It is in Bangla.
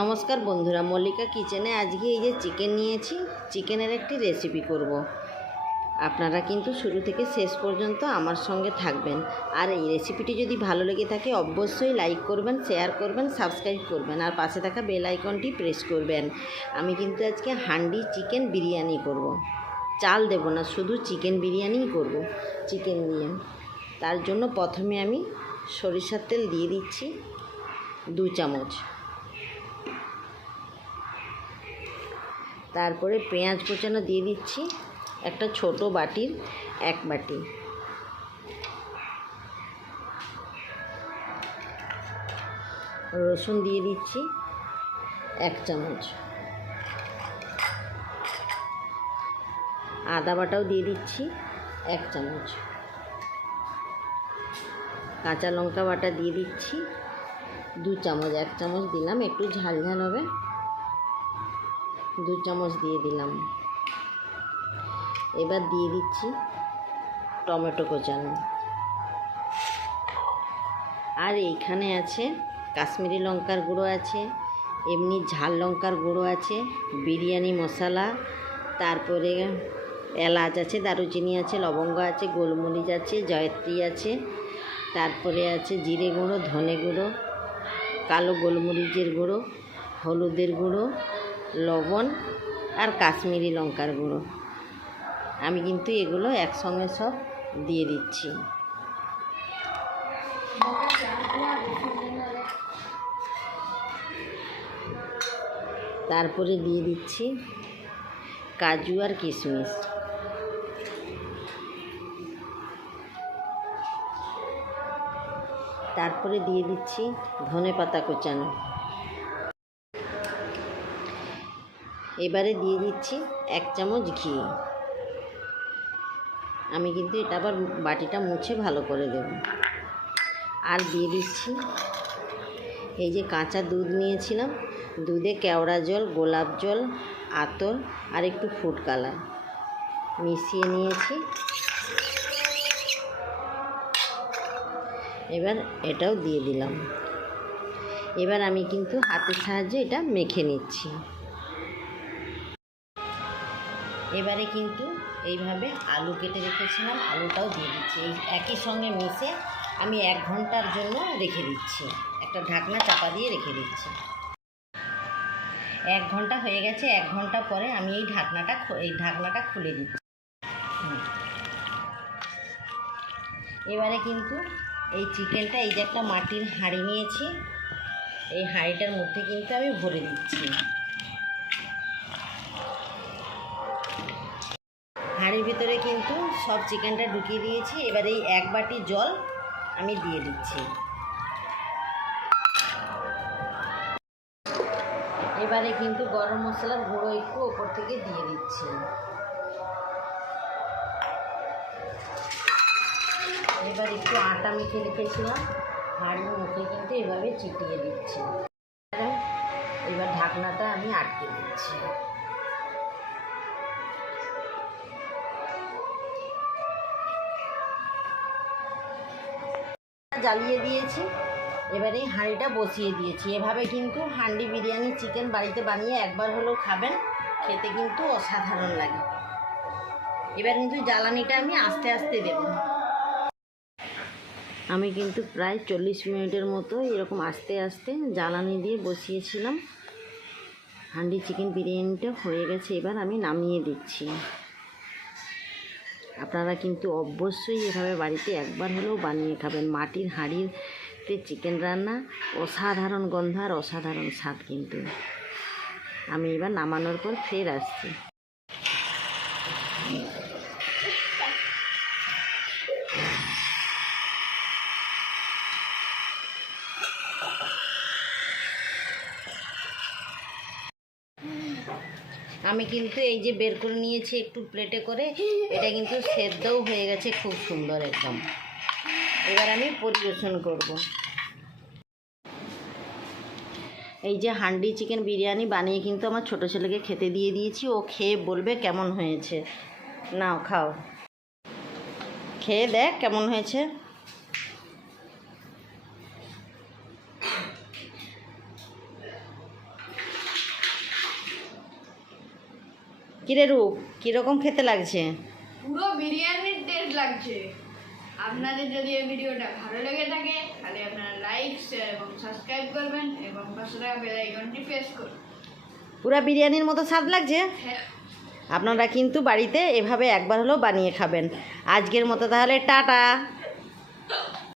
নমস্কার বন্ধুরা, মল্লিকা কিচেনে আজকে এই যে চিকেন নিয়েছি, চিকেনের একটি রেসিপি করব। আপনারা কিন্তু শুরু থেকে শেষ পর্যন্ত আমার সঙ্গে থাকবেন আর এই রেসিপিটি যদি ভালো লেগে থাকে, অবশ্যই লাইক করবেন শেয়ার করবেন সাবস্ক্রাইব করবেন, আর পাশে থাকা বেল আইকনটি প্রেস করবেন আমি কিন্তু আজকে হান্ডি চিকেন বিরিয়ানি করব। চাল দেব না, শুধু চিকেন বিরিয়ানিই করব, চিকেন দিয়ে তার জন্য প্রথমে আমি সরিষার তেল দিয়ে দিচ্ছি, দু চামচ তারপরে পেঁয়াজ কোচানো দিয়ে দিচ্ছি একটা ছোট বাটির এক বাটি। রসুন দিয়ে দিচ্ছি এক চামচ। আদা বাটাও দিয়ে দিচ্ছি এক চামচ। কাঁচা লঙ্কা বাটা দিয়ে দিচ্ছি দু চামচ, এক চামচ দিলাম, একটু ঝাল ঝাল হবে। দু চামচ দিয়ে দিলাম। এবার দিয়ে দিচ্ছি টমেটো কোচানো। আর এইখানে আছে কাশ্মীরি লঙ্কার গুঁড়ো আছে, এমনি ঝাল লঙ্কার গুঁড়ো আছে, বিরিয়ানি মশলা, তারপরে এলাচ আছে, দারুচিনি আছে, লবঙ্গ আছে, গোলমরিচ আছে, জয়ত্রী আছে, তারপরে আছে জিরে গুঁড়ো, ধনে গুঁড়ো, কালো গোলমরিচের গুঁড়ো, হলুদের গুঁড়ো লবণ আর কাশ্মীরি লঙ্কার গুঁড়ো। আমি কিন্তু এগুলো একসঙ্গে সব দিয়ে দিচ্ছি। তারপরে দিয়ে দিচ্ছি কাজু আর কিশমিশ। তারপরে দিয়ে দিচ্ছি ধনে পাতা কোচানো। এবারে দিয়ে দিচ্ছি এক চামচ ঘি। আমি কিন্তু এটা আবার বাটিটা মুছে ভালো করে দেব। আর দিয়ে দিচ্ছি এই যে কাঁচা দুধ নিয়েছিলাম। দুধে কেওড়া জল, গোলাপ জল, আতর আর একটু ফুড কালার মিশিয়ে নিয়েছি। এবার এটাও দিয়ে দিলাম। এবার আমি কিন্তু হাতের সাহায্যে এটা মেখে নিচ্ছি। এবারে কিন্তু এইভাবে আলু কেটে রেখেছিলাম, আলুটাও দিয়ে দিচ্ছি। এই একই সঙ্গে মিশে আমি এক ঘণ্টার জন্য রেখে দিচ্ছি। একটা ঢাকনা চাপা দিয়ে রেখে দিচ্ছি। এক ঘণ্টা হয়ে গেছে, এক ঘণ্টা পরে আমি এই ঢাকনাটা এই ঢাকনাটা খুলে দিচ্ছি। এবারে কিন্তু এই চিকেনটা, এই যে একটা মাটির হাঁড়ি নিয়েছি, এই হাঁড়িটার মধ্যে কিন্তু আমি ভরে দিচ্ছি। হাঁড়ির ভিতরে কিন্তু সব চিকেনটা ঢুকিয়ে দিয়েছি। এবার এই এক বাটি জল আমি দিয়ে দিচ্ছি। এবারে কিন্তু গরম মশলার গুঁড়ো একটু ওপর থেকে দিয়ে দিচ্ছি। এবার একটু আটা মেখে রেখেছিলাম। হাঁড়ির মুখে কিন্তু এভাবে চিটিয়ে দিচ্ছি। এবার ঢাকনাটা আমি আটকে দিচ্ছি। জ্বালিয়ে দিয়েছি। এবারে হাঁড়িটা বসিয়ে দিয়েছি। এভাবে কিন্তু হান্ডি বিরিয়ানি, চিকেন বাড়িতে বানিয়ে একবার হলেও খাবেন। খেতে কিন্তু অসাধারণ লাগে। এবার কিন্তু জ্বালানিটা আমি আস্তে আস্তে দেব। আমি কিন্তু প্রায় চল্লিশ মিনিটের মতো এরকম আস্তে আস্তে জ্বালানি দিয়ে বসিয়েছিলাম। হান্ডি চিকেন বিরিয়ানিটা হয়ে গেছে। এবার আমি নামিয়ে দিচ্ছি। আপনারা কিন্তু অবশ্যই এভাবে বাড়িতে একবার হলেও বানিয়ে খাবেন। মাটির হাঁড়িতে চিকেন রান্না, অসাধারণ গন্ধ আর অসাধারণ স্বাদ কিন্তু। আমি এবার নামানোর পর ফের আসছি। আমি কিন্তু এই যে বের করে নিয়েছি একটু প্লেটে করে, এটা কিন্তু সেদ্ধও হয়ে গেছে খুব সুন্দর একদম। এবার আমি পরিবেশন করব। এই যে হান্ডি চিকেন বিরিয়ানি বানিয়ে কিন্তু আমার ছোটো ছেলেকে খেতে দিয়ে দিয়েছি, ও খেয়ে বলবে কেমন হয়েছে। নাও, খাও। খেয়ে দেখ কেমন হয়েছে। কিরে রূপ কীরকম খেতে লাগছে? পুরো বিরিয়ানির টেস্ট লাগছে। আপনাদের যদি এই ভিডিওটা ভালো লেগে থাকে তাহলে আপনারা লাইক শেয়ার এবং সাবস্ক্রাইব করবেন এবং পাশে থাকা বেল আইকনটি প্রেস করুন। পুরা বিরিয়ানির মতো স্বাদ লাগছে? হ্যাঁ। আপনারা কিন্তু বাড়িতে এভাবে একবার হলেও বানিয়ে খাবেন। আজকের মতো তাহলে টাটা।